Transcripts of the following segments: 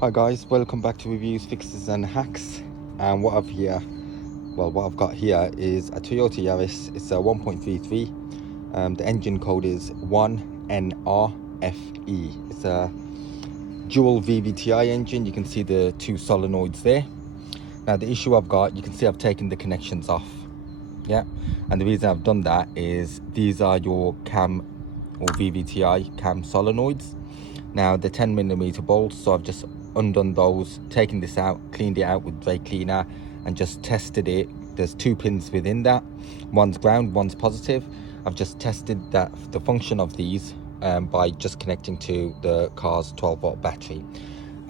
Hi guys, welcome back to Reviews, Fixes and Hacks. And what I've got here is a Toyota Yaris. It's a 1.33. The engine code is 1NRFE. It's a dual VVTi engine. You can see the two solenoids there. Now the issue I've got, you can see I've taken the connections off. Yeah, and the reason I've done that is these are your cam or VVTi cam solenoids. Now they're 10mm bolts, so I've just undone those, taken this out, cleaned it out with brake cleaner and just tested it. There's two pins within that, one's ground, one's positive. I've just tested that the function of these by just connecting to the car's 12-volt battery,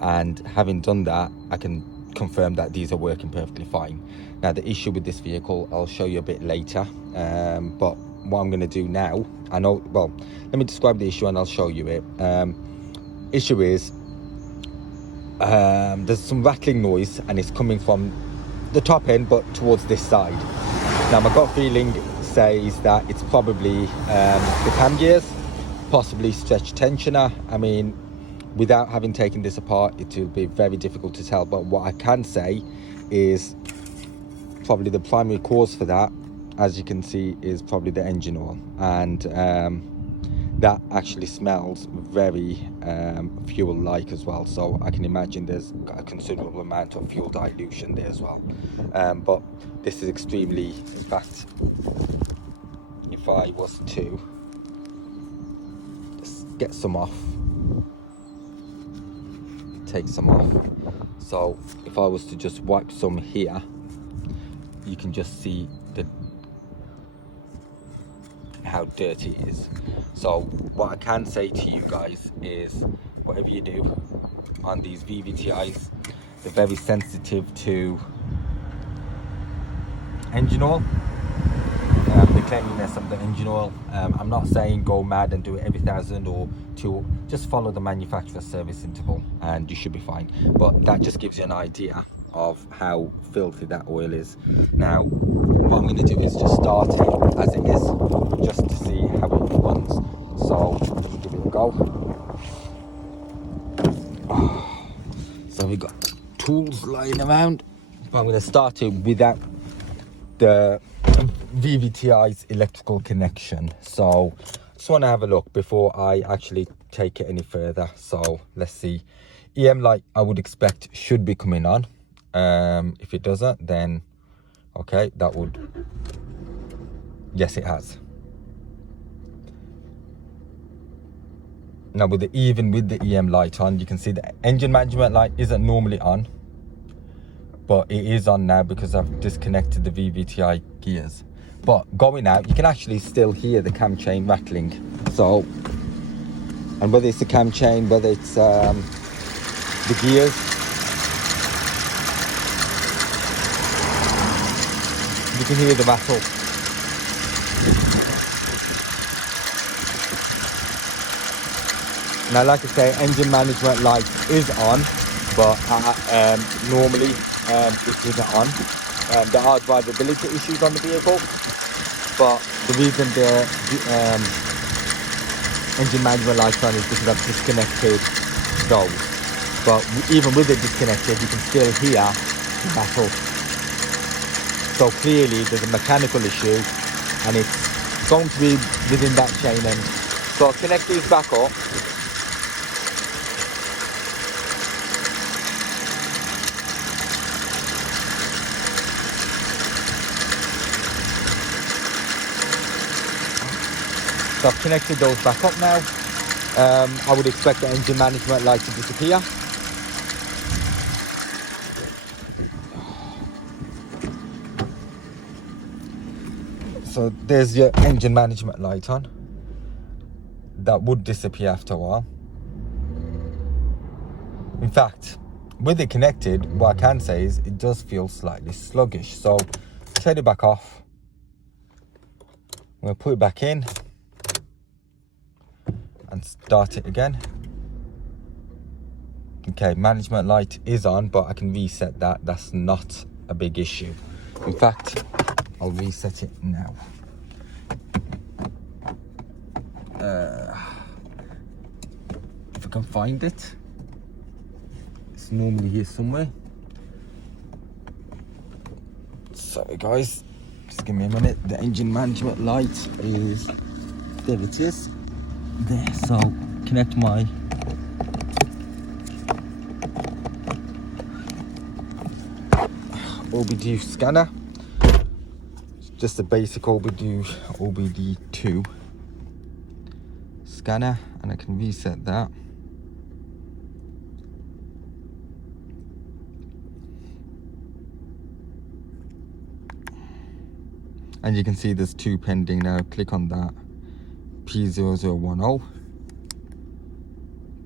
and having done that I can confirm that these are working perfectly fine. Now the issue with this vehicle I'll show you a bit later, but what I'm going to do now, let me describe the issue and I'll show you it. Issue is there's some rattling noise and it's coming from the top end but towards this side. Now my gut feeling says that it's probably the cam gears, possibly stretch tensioner. I mean, without having taken this apart it will be very difficult to tell, but what I can say is probably the primary cause for that, as you can see, is probably the engine oil, and that actually smells very fuel like as well, so I can imagine there's a considerable amount of fuel dilution there as well. But this is extremely, in fact, if I was to just get some off, take some off, so if I was to just wipe some here, you can just see how dirty it is. So what I can say to you guys is, whatever you do on these VVTIs, they're very sensitive to engine oil, the cleanliness of the engine oil. I'm not saying go mad and do it every 1,000 or 2, just follow the manufacturer's service interval and you should be fine. But that just gives you an idea of how filthy that oil is. Now what I'm going to do is just start it as it is, just to see how it runs. So let me give it a go. So we've got tools lying around, but I'm going to start it without the VVTi's electrical connection. So just want to have a look before I actually take it any further. So let's see. EM light I would expect should be coming on. If it doesn't, then okay, that would, yes it has. Now even with the EM light on, you can see the engine management light isn't normally on, but it is on now because I've disconnected the VVTi gears. But going out, you can actually still hear the cam chain rattling. So, and whether it's the cam chain, whether it's the gears, you can hear the rattle. Now, like I say, engine management light is on, but normally it isn't on. There are drivability issues on the vehicle, but the reason the engine management lights on is because I've disconnected those. But even with it disconnected, you can still hear the rattle. So clearly there's a mechanical issue and it's going to be within that chain end. So I'll connect these back up. So I've connected those back up now. I would expect the engine management light to disappear. So there's your engine management light on. That would disappear after a while. In fact, with it connected, what I can say is it does feel slightly sluggish. So turn it back off. I'm going to put it back in and start it again. Okay, management light is on, but I can reset that. That's not a big issue. In fact, I'll reset it now. If I can find it. it's normally here somewhere. Sorry guys, just give me a minute. The engine management light is, there it is, there. So connect my OBD scanner. It's just a basic OBD2 scanner, and I can reset that. And you can see there's 2 pending now. Click on that. P0010,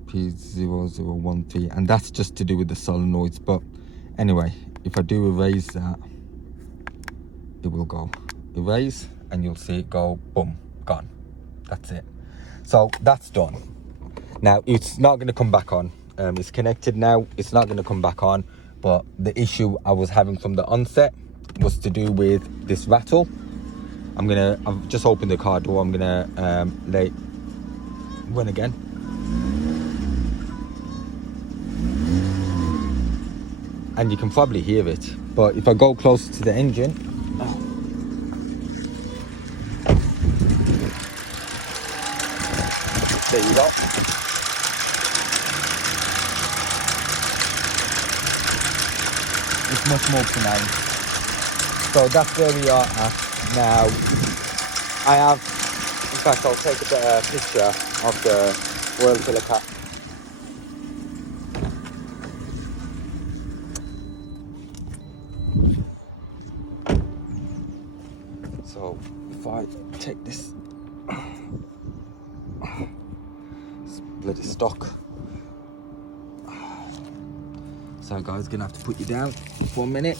P0013, and that's just to do with the solenoids. But anyway, if I do erase that, it will go erase, and you'll see it go boom, gone. That's it. So that's done. Now it's not going to come back on. It's connected now. It's not going to come back on. But the issue I was having from the onset was to do with this rattle. I've just opened the car door. I'm gonna let it run again. And you can probably hear it. But if I go closer to the engine, there you go. It's much more pronounced. So that's where we are at now. I have, in fact, I'll take a better picture of the oil filler cap. So if I take this, split it stock. So guys, gonna have to put you down for a minute.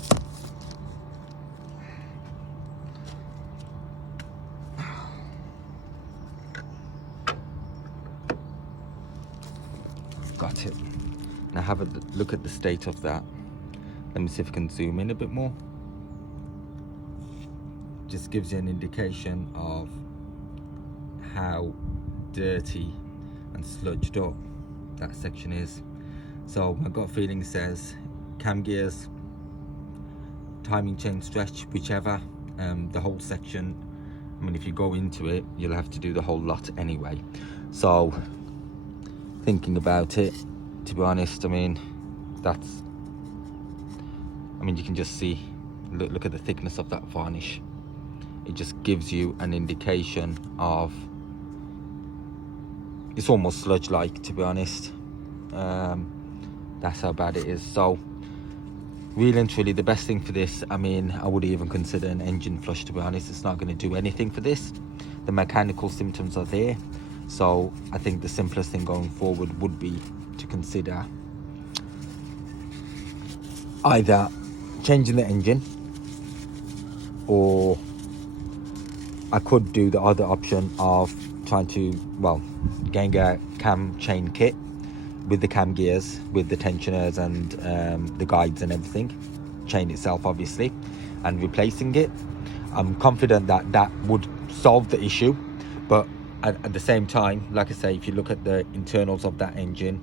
Got it. Now have a look at the state of that. Let me see if I can zoom in a bit more. Just gives you an indication of how dirty and sludged up that section is. So my gut feeling says cam gears, timing chain stretch, whichever. The whole section, I mean, if you go into it, you'll have to do the whole lot anyway. So thinking about it, to be honest, I mean, you can just see, look at the thickness of that varnish. It just gives you an indication of, it's almost sludge-like, to be honest. That's how bad it is. So really and truly, the best thing for this, I mean, I would even consider an engine flush, to be honest. It's not going to do anything for this. The mechanical symptoms are there. So I think the simplest thing going forward would be to consider either changing the engine, or I could do the other option of trying to, getting a cam chain kit with the cam gears, with the tensioners and the guides and everything, chain itself obviously, and replacing it. I'm confident that that would solve the issue, but at the same time, like I say, if you look at the internals of that engine,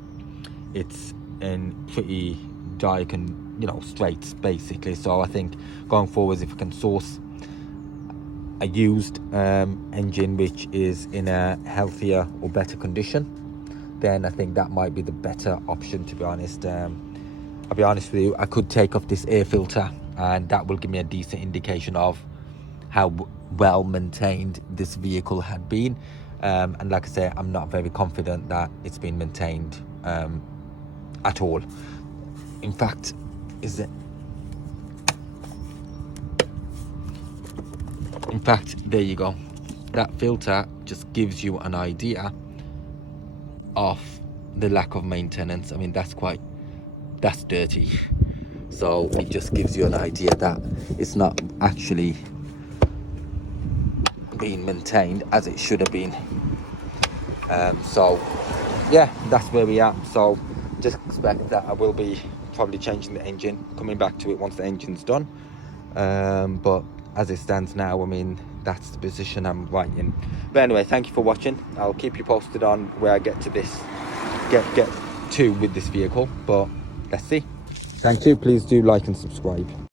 it's in pretty dark and straight basically. So I think going forwards, if we can source a used engine which is in a healthier or better condition, then I think that might be the better option, to be honest. I'll be honest with you, I could take off this air filter and that will give me a decent indication of how well maintained this vehicle had been. And like I say, I'm not very confident that it's been maintained at all. In fact, there you go. That filter just gives you an idea of the lack of maintenance. I mean, that's dirty. So it just gives you an idea that it's not actually being maintained as it should have been. So yeah, that's where we are. So just expect that I will be probably changing the engine, coming back to it once the engine's done. But as it stands now, I mean, that's the position I'm right in. But anyway, thank you for watching. I'll keep you posted on where I get to with this vehicle. But let's see. Thank you. Please do like and subscribe.